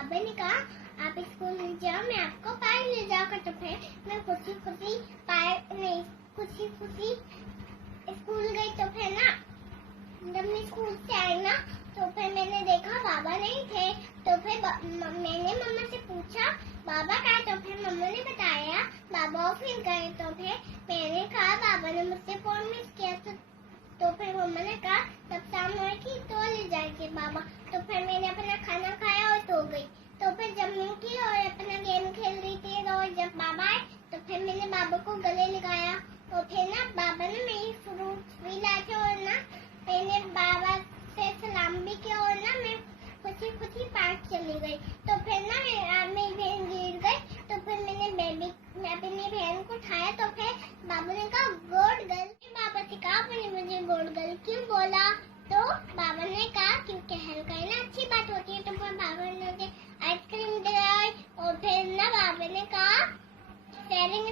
बाबा ने कहा आप स्कूल जाओ, मैं आपको पार्क ले जाऊंगा। तो फिर मैं खुशी खुशी स्कूल गई। तो फिर ना जब मैं स्कूल से आई ना तो फिर मैंने देखा बाबा नहीं थे। तो फिर मैंने मम्मा से पूछा बाबा कहाँ? तो फिर मम्मा ने बताया बाबा ऑफिस गए। तो फिर मैंने कहा बाबा ने मुझसे फोन मिस किया। तो फिर मम्मा ने कहा तब शाम होगी तो ले जाएंगे बाबा। तो फिर मैंने अपना खाना खाया और सो गई। तो फिर जब मैं उठी और अपना गेम खेल रही थी और जब बाबा आए तो फिर मैंने बाबा को गले लगाया। और फिर ना बाबा ने मेरी फ्रूट्स भी लाए थे और ना मैंने बाबा से सलाम भी किया और ना मैं खुशी खुशी पार्क चली गई। तो फिर ना मेरी बहन गिर गई। तो फिर मैंने अपनी बहन को उठाया। तो फिर बाबा ने कहा गुड गर्ल। बाबा से कहा आपने मुझे गुड गर्ल क्यों बोला? तो बाबा ने कहा क्योंकि हल्का है ना अच्छी बात होती है। तो फिर बाबा ने मुझे आइसक्रीम दिलाई और फिर ना बाबा ने कहा शेयरिंग